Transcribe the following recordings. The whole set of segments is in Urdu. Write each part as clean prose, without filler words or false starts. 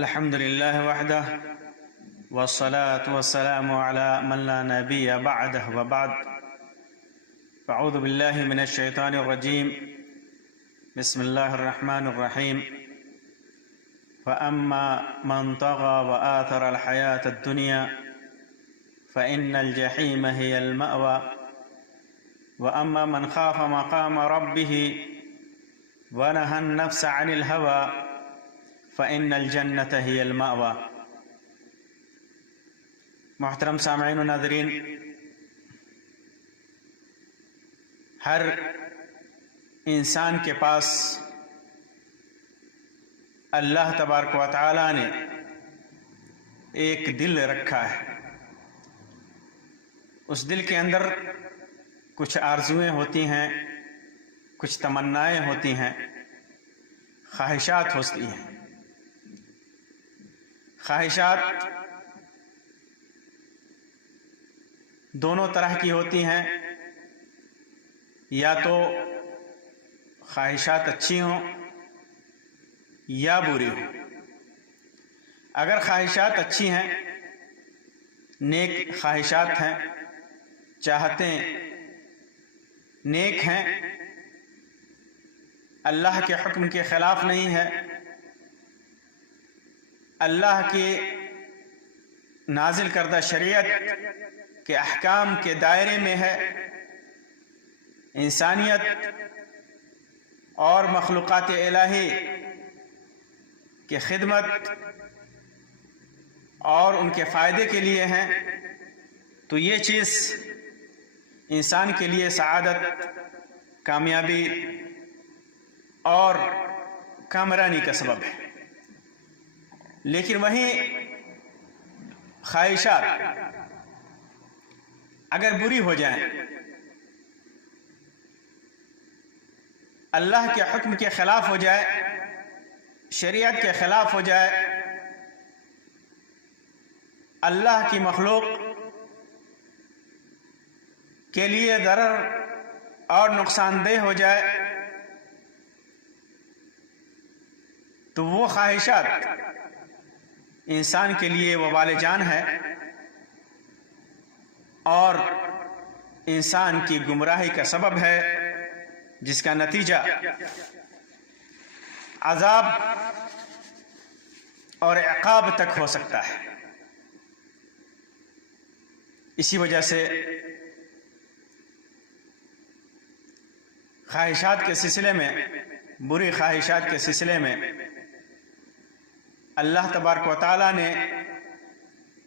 الحمد لله وحده والصلاة والسلام على من لا نبي بعده وبعد. أعوذ بالله من الشيطان الرجيم. بسم الله الرحمن الرحيم. فأما من طغى وآثر الحياة الدنيا فإن الجحيم هي المأوى وأما من خاف مقام ربه ونهى النفس عن الهوى فإن الجنة هي المأوى. محترم سامعین و ناظرین، ہر انسان کے پاس اللہ تبارک و تعالی نے ایک دل رکھا ہے. اس دل کے اندر کچھ آرزویں ہوتی ہیں، کچھ تمنائیں ہوتی ہیں، خواہشات ہوتی ہیں. خواہشات دونوں طرح کی ہوتی ہیں، یا تو خواہشات اچھی ہوں یا بری ہوں. اگر خواہشات اچھی ہیں، نیک خواہشات ہیں، چاہتے نیک ہیں، اللہ کے حکم کے خلاف نہیں ہے، اللہ کی نازل کردہ شریعت کے احکام کے دائرے میں ہے، انسانیت اور مخلوقات الہی کی خدمت اور ان کے فائدے کے لیے ہیں، تو یہ چیز انسان کے لیے سعادت، کامیابی اور کامرانی کا سبب ہے. لیکن وہیں خواہشات اگر بری ہو جائیں، اللہ کے حکم کے خلاف ہو جائے، شریعت کے خلاف ہو جائے، اللہ کی مخلوق کے لیے ضرر اور نقصان دہ ہو جائے، تو وہ خواہشات انسان کے لیے وبال جان ہے اور انسان کی گمراہی کا سبب ہے، جس کا نتیجہ عذاب اور عقاب تک ہو سکتا ہے. اسی وجہ سے خواہشات کے سلسلے میں، بری خواہشات کے سلسلے میں اللہ تبارک و تعالیٰ نے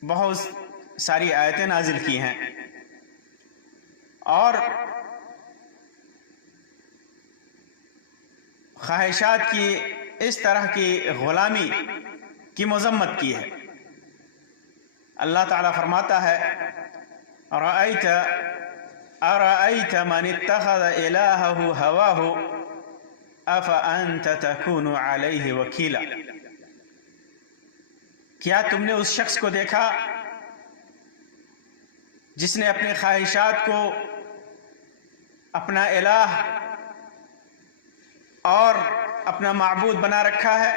بہت ساری آیتیں نازل کی ہیں، اور خواہشات کی اس طرح کی غلامی کی مذمت کی ہے. اللہ تعالیٰ فرماتا ہے: ارأیت من اتخذ الہہ ہواہ افانت تکون علیہ وکیلا. کیا تم نے اس شخص کو دیکھا جس نے اپنی خواہشات کو اپنا الہ اور اپنا معبود بنا رکھا ہے،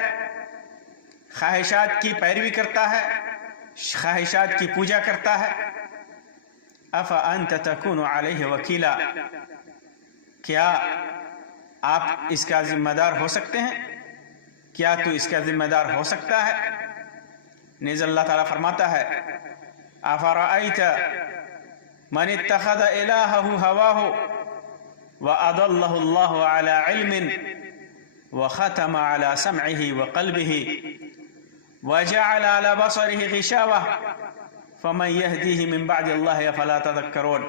خواہشات کی پیروی کرتا ہے، خواہشات کی پوجا کرتا ہے. افانت تکون علیہ وکیلا، کیا آپ اس کا ذمہ دار ہو سکتے ہیں؟ کیا تو اس کا ذمہ دار ہو سکتا ہے؟ نیز اللہ تعالیٰ فرماتا ہے: افرأیت من اتخذ الہہ ہواہ وأضلہ اللہ علی علم وختم علی سمعہ وقلبہ وجعل علی بصرہ غشاوہ فمن یہدیہ من بعد اللہ افلا تذکرون.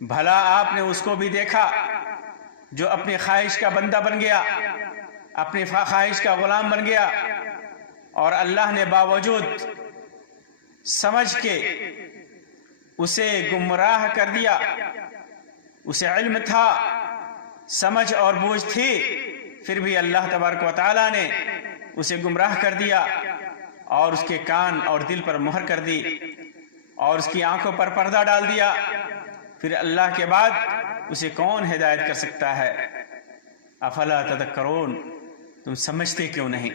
بھلا آپ نے اس کو بھی دیکھا جو اپنی خواہش کا بندہ بن گیا، اپنی خواہش کا غلام بن گیا، اور اللہ نے باوجود سمجھ کے اسے گمراہ کر دیا. اسے علم تھا، سمجھ اور بوجھ تھی، پھر بھی اللہ تبارک و تعالیٰ نے اسے گمراہ کر دیا اور اس کے کان اور دل پر مہر کر دی اور اس کی آنکھوں پر پردہ ڈال دیا. پھر اللہ کے بعد اسے کون ہدایت کر سکتا ہے؟ افلا تذکرون، تم سمجھتے کیوں نہیں؟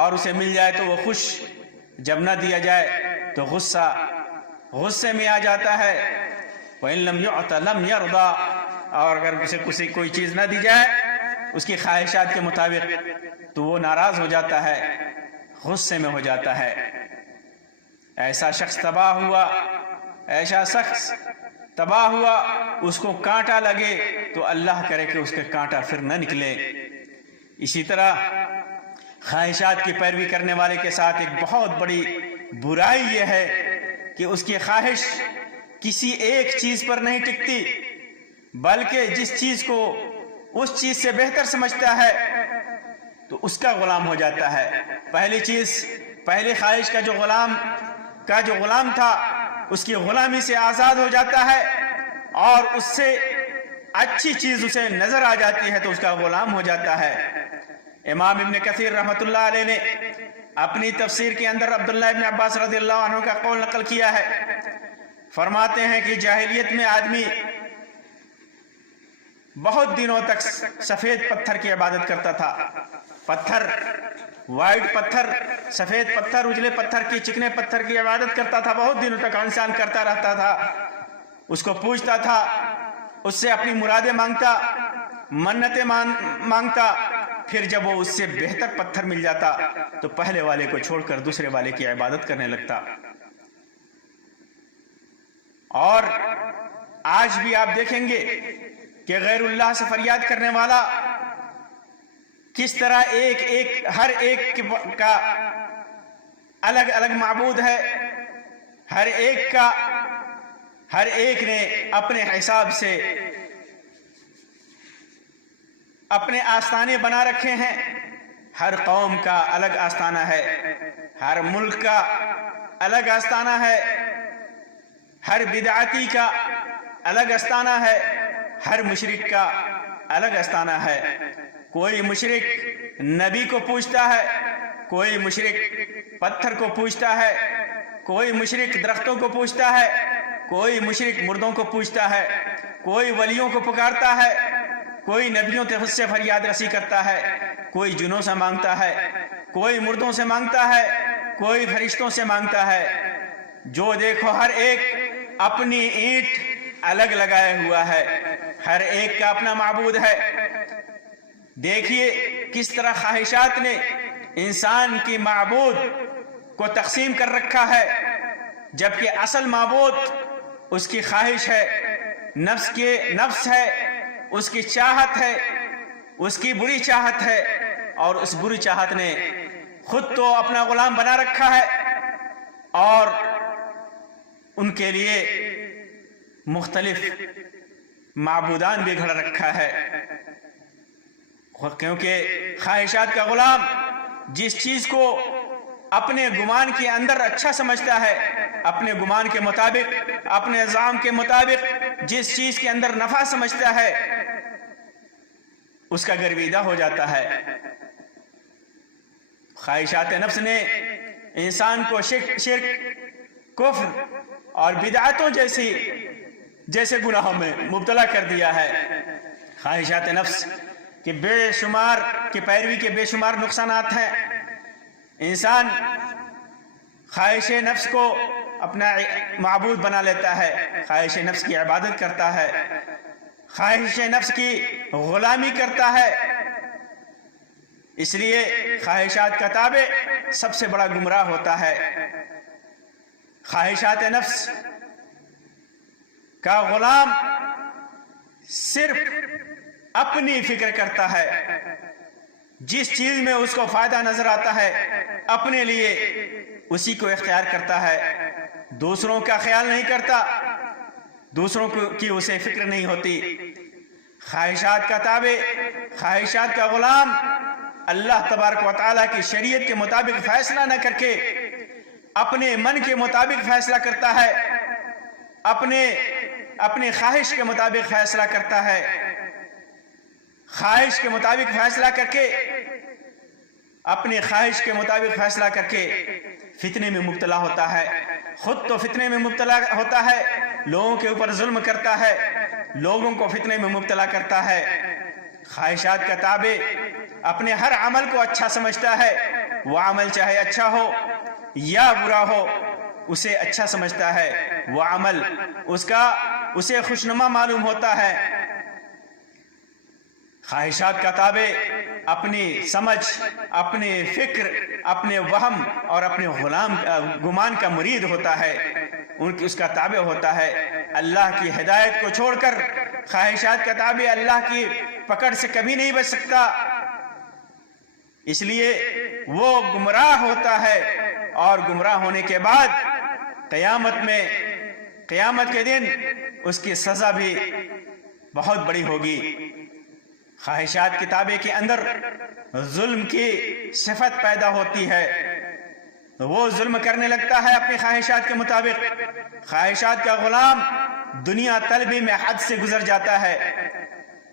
اور اسے مل جائے تو وہ خوش، جب نہ دیا جائے تو غصے میں آ جاتا ہے۔ وَإِن لَمْ يُعْطَ لَمْ يَرْضَى، اور اگر اسے کوئی چیز نہ دی جائے اس کی خواہشات کے مطابق تو وہ ناراض ہو جاتا ہے، غصے میں ہو جاتا ہے۔ ایسا شخص تباہ ہوا، اس کو کانٹا لگے تو اللہ کرے کہ اس کے کانٹا پھر نہ نکلے۔ اسی طرح خواہشات کی پیروی کرنے والے کے ساتھ ایک بہت بڑی برائی یہ ہے کہ اس کی خواہش کسی ایک چیز پر نہیں ٹکتی، بلکہ جس چیز کو اس چیز سے بہتر سمجھتا ہے تو اس کا غلام ہو جاتا ہے۔ پہلی خواہش کا جو غلام تھا اس کی غلامی سے آزاد ہو جاتا ہے، اور اس سے اچھی چیز اسے نظر آ جاتی ہے تو اس کا غلام ہو جاتا ہے۔ امام ابن کثیر رحمۃ اللہ علیہ نے اپنی تفسیر کے اندر عبداللہ ابن عباس رضی اللہ عنہ کا قول نقل کیا ہے، فرماتے ہیں کہ جاہلیت میں آدمی بہت دنوں تک سفید پتھر کی عبادت کرتا تھا، وائٹ پتھر، سفید پتھر، اجلے پتھر کی، چکنے پتھر کی عبادت کرتا تھا، بہت دنوں تک انسان کرتا رہتا تھا، اس کو پوجتا تھا، اس سے اپنی مرادیں مانگتا، منتیں مانگتا۔ پھر جب وہ اس سے بہتر پتھر مل جاتا تو پہلے والے کو چھوڑ کر دوسرے والے کی عبادت کرنے لگتا۔ اور آج بھی آپ دیکھیں گے کہ غیر اللہ سے فریاد کرنے والا کس طرح ہر ایک کا الگ الگ معبود ہے، ہر ایک نے اپنے حساب سے اپنے آستانے بنا رکھے ہیں۔ ہر قوم کا الگ آستانہ ہے، ہر ملک کا الگ آستانہ ہے، ہر بدعتی کا الگ آستانہ ہے، ہر مشرک کا الگ آستانہ ہے۔ کوئی مشرک نبی کو پوجتا ہے، کوئی مشرک پتھر کو پوجتا ہے، کوئی مشرک درختوں کو پوجتا ہے، کوئی مشرک مردوں کو پوجتا ہے، کوئی ولیوں کو پکارتا ہے، کوئی نبیوں کے خود سے فریاد رسی کرتا ہے، کوئی جنوں سے مانگتا ہے، کوئی مردوں سے مانگتا ہے، کوئی فرشتوں سے مانگتا ہے۔ جو دیکھو ہر ایک اپنی اینٹ الگ لگائے ہوا ہے، ہر ایک کا اپنا معبود ہے۔ دیکھیے کس طرح خواہشات نے انسان کی معبود کو تقسیم کر رکھا ہے، جبکہ اصل معبود اس کی خواہش ہے، نفس ہے، اس کی چاہت ہے، اس کی بری چاہت ہے، اور اس بری چاہت نے خود تو اپنا غلام بنا رکھا ہے اور ان کے لیے مختلف معبودان بھی گھڑ رکھا ہے، کیونکہ خواہشات کا غلام جس چیز کو اپنے گمان کے اندر اچھا سمجھتا ہے، اپنے گمان کے مطابق، اپنے زعم کے مطابق جس چیز کے اندر نفع سمجھتا ہے اس کا گرویدہ ہو جاتا ہے۔ خواہشات نفس نے انسان کو شرک، کفر اور بدعتوں جیسے گناہوں میں مبتلا کر دیا ہے۔ خواہشات نفس کی پیروی کے بے شمار نقصانات ہیں۔ انسان خواہش نفس کو اپنا معبود بنا لیتا ہے، خواہش نفس کی عبادت کرتا ہے، خواہش نفس کی غلامی کرتا ہے۔ اس لیے خواہشات کا تابع سب سے بڑا گمراہ ہوتا ہے۔ خواہشات نفس کا غلام صرف اپنی فکر کرتا ہے، جس چیز میں اس کو فائدہ نظر آتا ہے اپنے لیے اسی کو اختیار کرتا ہے، دوسروں کا خیال نہیں کرتا، دوسروں کی اسے فکر نہیں ہوتی۔ خواہشات کا تابع، خواہشات کا غلام اللہ تبارک و تعالیٰ کی شریعت کے مطابق فیصلہ نہ کر کے اپنے من کے مطابق فیصلہ کرتا ہے، اپنے خواہش کے مطابق فیصلہ کرتا ہے، خواہش کے مطابق فیصلہ کر کے، اپنے خواہش کے مطابق فیصلہ کر کے فتنے میں مبتلا ہوتا ہے، خود تو فتنے میں مبتلا ہوتا ہے، لوگوں کے اوپر ظلم کرتا ہے، لوگوں کو فتنے میں مبتلا کرتا ہے۔ خواہشات کا تابع اپنے ہر عمل کو اچھا سمجھتا ہے، وہ عمل چاہے اچھا ہو یا برا ہو اسے اچھا سمجھتا ہے، وہ عمل اسے خوشنما معلوم ہوتا ہے۔ خواہشات کا تابع اپنی سمجھ، اپنے فکر، اپنے وہم اور اپنے گمان کا مرید ہوتا ہے، اس کا تابع ہوتا ہے۔ اللہ کی ہدایت کو چھوڑ کر خواہشات کا تابع اللہ کی پکڑ سے کبھی نہیں بچ سکتا، اس لیے وہ گمراہ ہوتا ہے، اور گمراہ ہونے کے بعد قیامت کے دن اس کی سزا بھی بہت بڑی ہوگی۔ خواہشات کے تابع کے اندر ظلم کی صفت پیدا ہوتی ہے، وہ ظلم کرنے لگتا ہے اپنی خواہشات کے مطابق۔ خواہشات کا غلام دنیا طلبی میں حد سے گزر جاتا ہے،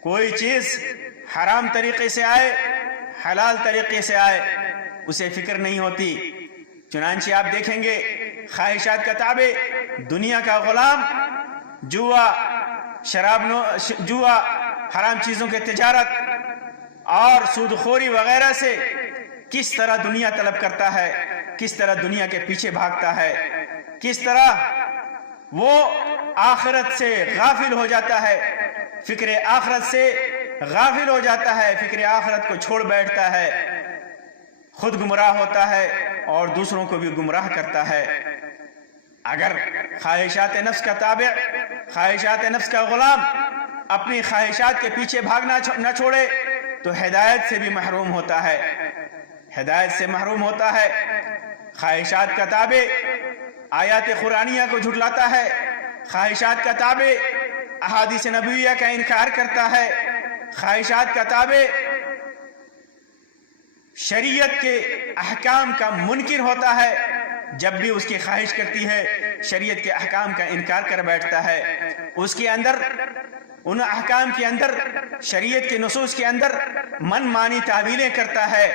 کوئی چیز حرام طریقے سے آئے حلال طریقے سے آئے اسے فکر نہیں ہوتی۔ چنانچہ آپ دیکھیں گے خواہشات کا تابع دنیا کا غلام جوا، حرام چیزوں کے تجارت اور سود خوری وغیرہ سے کس طرح دنیا طلب کرتا ہے، کس طرح دنیا کے پیچھے بھاگتا ہے، کس طرح وہ آخرت سے غافل ہو جاتا ہے، فکر آخرت سے غافل ہو جاتا ہے، فکر آخرت کو چھوڑ بیٹھتا ہے، خود گمراہ ہوتا ہے اور دوسروں کو بھی گمراہ کرتا ہے۔ اگر خواہشات نفس کا تابع، خواہشات نفس کا غلام اپنی خواہشات کے پیچھے بھاگنا نہ چھوڑے تو ہدایت سے بھی محروم ہوتا ہے، ہدایت سے محروم ہوتا ہے۔ خواہشات کا تابع آیات قرآنیہ کو جھٹلاتا ہے، خواہشات کا تابع احادیث نبویہ کا انکار کرتا ہے، خواہشات کا تابع شریعت کے احکام کا منکر ہوتا ہے، جب بھی اس کی خواہش کرتی ہے شریعت کے احکام کا انکار کر بیٹھتا ہے، اس کے اندر ان احکام کے اندر، شریعت کے نصوص کے اندر من مانی تعویلیں کرتا ہے،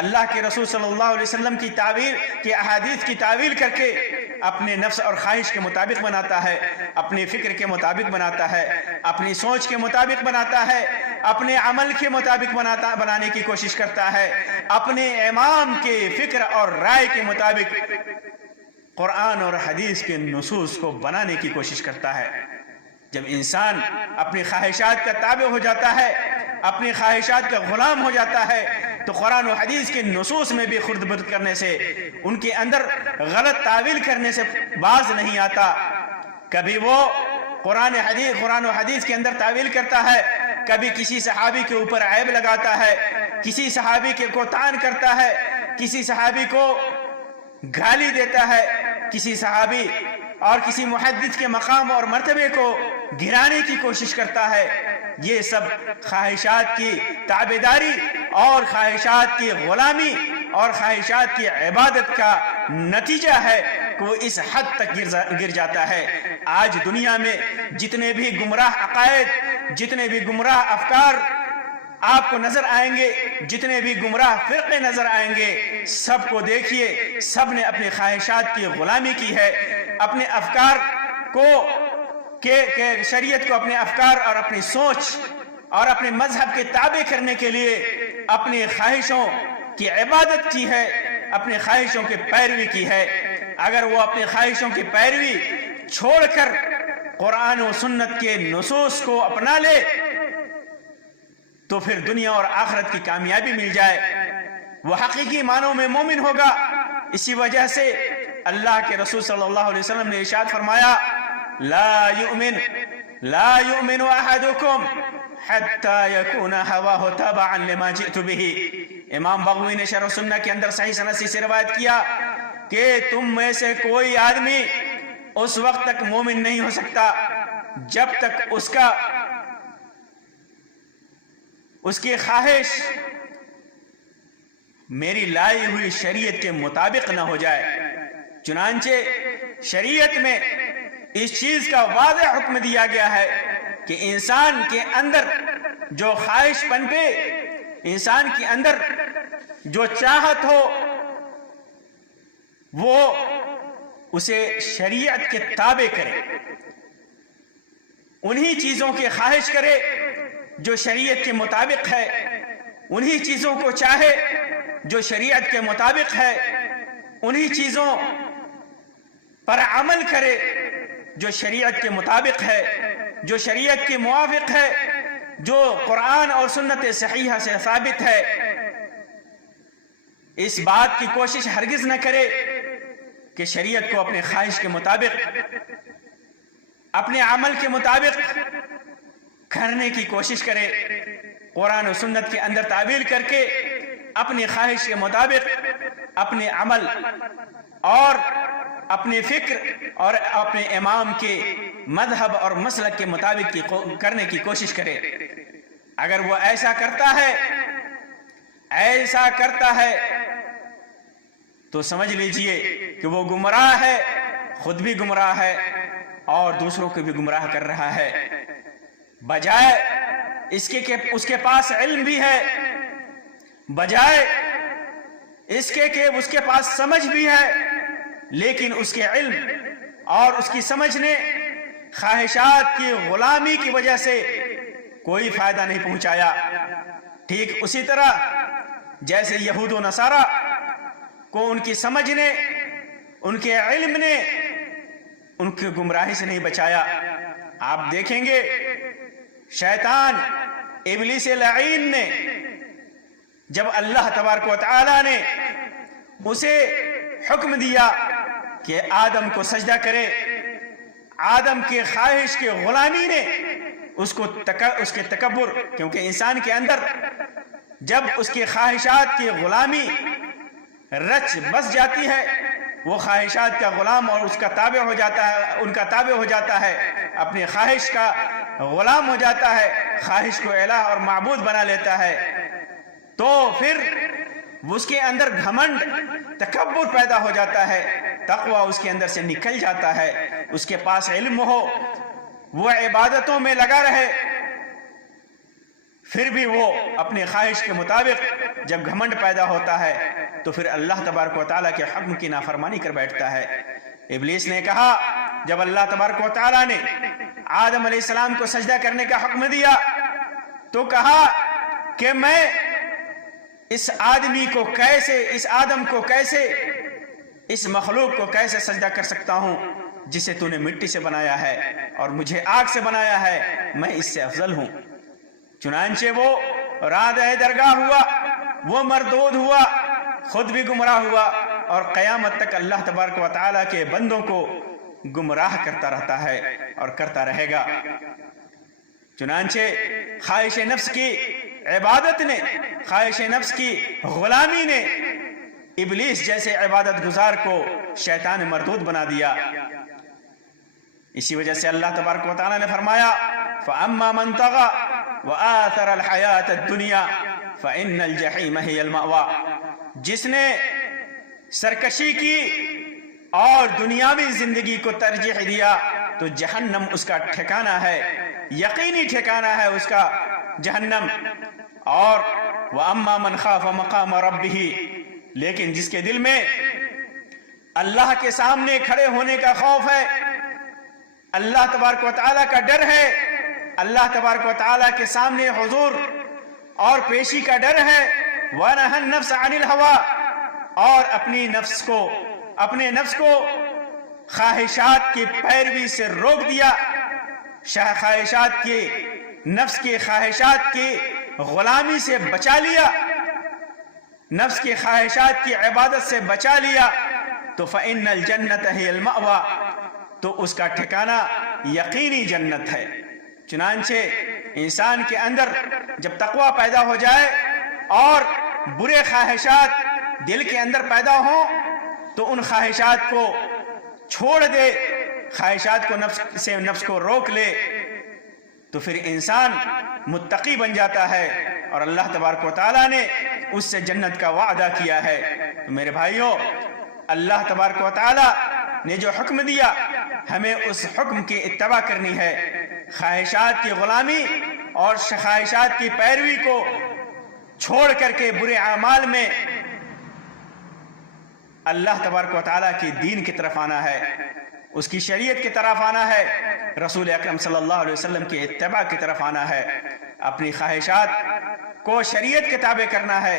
اللہ کے رسول صلی اللہ علیہ وسلم کی تعویل کی احادیث کی تعویل کر کے اپنے نفس اور خواہش کے مطابق بناتا ہے، اپنے فکر کے مطابق بناتا ہے، اپنی سوچ کے مطابق بناتا ہے، اپنے عمل کے مطابق بنانے کی کوشش کرتا ہے، اپنے امام کے فکر اور رائے کے مطابق قرآن اور حدیث کے نصوص کو بنانے کی کوشش کرتا ہے۔ جب انسان اپنی خواہشات کا تابع ہو جاتا ہے، اپنی خواہشات کا غلام ہو جاتا ہے، تو قرآن و حدیث کے نصوص میں بھی خرد برد کرنے سے، ان کے اندر غلط تعویل کرنے سے باز نہیں آتا۔ کبھی وہ قرآن و حدیث کے اندر تعویل کرتا ہے، کبھی کسی صحابی کے اوپر عیب لگاتا ہے، کسی صحابی کو طعن کرتا ہے، کسی صحابی کو گالی دیتا ہے، کسی صحابی اور کسی محدث کے مقام اور مرتبے کو گرانے کی کوشش کرتا ہے۔ یہ سب خواہشات کی تابعداری اور خواہشات کی غلامی اور خواہشات کی عبادت کا نتیجہ ہے کہ وہ اس حد تک گر جاتا ہے۔ آج دنیا میں جتنے بھی گمراہ عقائد، جتنے بھی گمراہ افکار آپ کو نظر آئیں گے، جتنے بھی گمراہ فرقے نظر آئیں گے، سب کو دیکھیے، سب نے اپنی خواہشات کی غلامی کی ہے، اپنے افکار کو شریعت کو اپنے افکار اور اپنی سوچ اور اپنے مذہب کے تابع کرنے کے لیے اپنی خواہشوں کی عبادت کی ہے، اپنی خواہشوں کی پیروی کی ہے۔ اگر وہ اپنی خواہشوں کی پیروی چھوڑ کر قرآن و سنت کے نصوص کو اپنا لے تو پھر دنیا اور آخرت کی کامیابی مل جائے، وہ حقیقی معنوں میں مومن ہوگا۔ اسی وجہ سے اللہ کے رسول صلی اللہ علیہ وسلم نے ارشاد فرمایا، لا يؤمن احدكم حتى يكون هواه تبعا لما جئت به۔ امام بغوی نے شرح سنہ کے اندر صحیح سند سے روایت کیا کہ تم میں سے کوئی آدمی اس وقت تک مومن نہیں ہو سکتا جب تک اس کی خواہش میری لائی ہوئی شریعت کے مطابق نہ ہو جائے۔ چنانچہ شریعت میں اس چیز کا واضح حکم دیا گیا ہے کہ انسان کے اندر جو خواہش پنپے، انسان کے اندر جو چاہت ہو، وہ اسے شریعت کے تابع کرے، انہی چیزوں کی خواہش کرے جو شریعت کے مطابق ہے، انہی چیزوں کو چاہے جو شریعت کے مطابق ہے انہی چیزوں پر عمل کرے جو شریعت کے مطابق ہے، جو شریعت کے موافق ہے، جو قرآن اور سنت صحیحہ سے ثابت ہے۔ اس بات کی کوشش ہرگز نہ کرے کہ شریعت کو اپنے خواہش کے مطابق، اپنے عمل کے مطابق کرنے کی کوشش کرے، قرآن و سنت کے اندر تعویل کر کے اپنی خواہش کے مطابق اپنے عمل اور اپنے فکر اور اپنے امام کے مذہب اور مسلک کے مطابق کرنے کی کوشش کرے۔ اگر وہ ایسا کرتا ہے تو سمجھ لیجئے کہ وہ گمراہ ہے، خود بھی گمراہ ہے اور دوسروں کو بھی گمراہ کر رہا ہے۔ بجائے اس کے کہ اس کے پاس علم بھی ہے، بجائے اس کے کہ اس کے پاس سمجھ بھی ہے، لیکن اس کے علم اور اس کی سمجھ نے خواہشات کی غلامی کی وجہ سے کوئی فائدہ نہیں پہنچایا۔ ٹھیک اسی طرح جیسے یہود و نصارہ کو ان کی سمجھ نے، ان کے علم نے ان کی گمراہی سے نہیں بچایا۔ آپ دیکھیں گے شیطان ابلیس لعین نے جب اللہ تبارک و تعالی نے اسے حکم دیا کہ آدم کو سجدہ کرے، آدم کے خواہش کے غلامی نے اس کے تکبر، کیونکہ انسان کے اندر جب اس کی خواہشات کی غلامی رچ بس جاتی ہے، وہ خواہشات کا غلام اور اس کا تابع ہو جاتا ہے، ان کا تابع ہو جاتا ہے، اپنی خواہش کا غلام ہو جاتا ہے، خواہش کو الہ اور معبود بنا لیتا ہے، تو پھر اس کے اندر گھمنڈ، تکبر پیدا ہو جاتا ہے، تقوی اس کے اندر سے نکل جاتا ہے۔ اس کے پاس علم ہو، وہ عبادتوں میں لگا رہے، پھر بھی وہ اپنے خواہش کے مطابق جب گھمنڈ پیدا ہوتا ہے تو پھر اللہ تبارک و تعالیٰ کے حکم کی نافرمانی کر بیٹھتا ہے۔ ابلیس نے کہا جب اللہ تبارک و تعالیٰ نے آدم علیہ السلام کو سجدہ کرنے کا حکم دیا تو کہا کہ میں اس آدم کو کیسے، اس مخلوق کو کیسے سجدہ کر سکتا ہوں جسے تو نے مٹی سے بنایا ہے اور مجھے آگ سے بنایا ہے، میں اس سے افضل ہوں۔ چنانچہ وہ رادہ درگاہ ہوا، وہ مردود ہوا، خود بھی گمراہ ہوا اور قیامت تک اللہ تبارک و تعالیٰ کے بندوں کو گمراہ کرتا رہتا ہے اور کرتا رہے گا۔ چنانچہ خواہش نفس کی عبادت نے، خواہش نفس کی غلامی نے ابلیس جیسے عبادت گزار کو شیطان مردود بنا دیا۔ اسی وجہ سے اللہ تبارک و تعالیٰ نے فرمایا فَأَمَّا مَنْ طَغَى وَآثَرَ الْحَيَاةَ الدُّنْيَا فَإِنَّ الْجَحِيمَ هِيَ الْمَأْوَى، جس نے سرکشی کی اور دنیاوی زندگی کو ترجیح دیا تو جہنم اس کا ٹھکانہ ہے، یقینی ٹھکانہ ہے اس کا جہنم۔ اور وَأَمَّا مَنْ خَافَ مَقَامَ رَبِّهِ، لیکن جس کے دل میں اللہ کے سامنے کھڑے ہونے کا خوف ہے، اللہ تبارک و تعالیٰ کا ڈر ہے، اللہ تبارک و تعالیٰ کے سامنے حضور اور پیشی کا ڈر ہے، وَنَهَى النَّفْسَ عَنِ الْهَوَىٰ، اور اپنے نفس کو خواہشات کی پیروی سے روک دیا، نفس کی خواہشات کی غلامی سے بچا لیا، نفس کی خواہشات کی عبادت سے بچا لیا، تو فَإِنَّ الْجَنَّةَ هِيَ الْمَأْوَىٰ، تو اس کا ٹھکانہ یقینی جنت ہے۔ چنانچہ انسان کے اندر جب تقوی پیدا ہو جائے اور برے خواہشات دل کے اندر پیدا ہوں تو ان خواہشات کو چھوڑ دے، خواہشات کو نفس کو روک لے، تو پھر انسان متقی بن جاتا ہے اور اللہ تبارک و تعالیٰ نے اس سے جنت کا وعدہ کیا ہے۔ تو میرے بھائیوں، اللہ تبارک و تعالیٰ نے جو حکم دیا ہمیں اس حکم کی اتباع کرنی ہے، خواہشات کی غلامی اور خواہشات کی پیروی کو چھوڑ کر کے برے اعمال میں اللہ تبارک و تعالیٰ کی دین کی طرف آنا ہے، اس کی شریعت کی طرف آنا ہے، رسول اکرم صلی اللہ علیہ وسلم کی اتباع کی طرف آنا ہے، اپنی خواہشات کو شریعت کے تابع کرنا ہے۔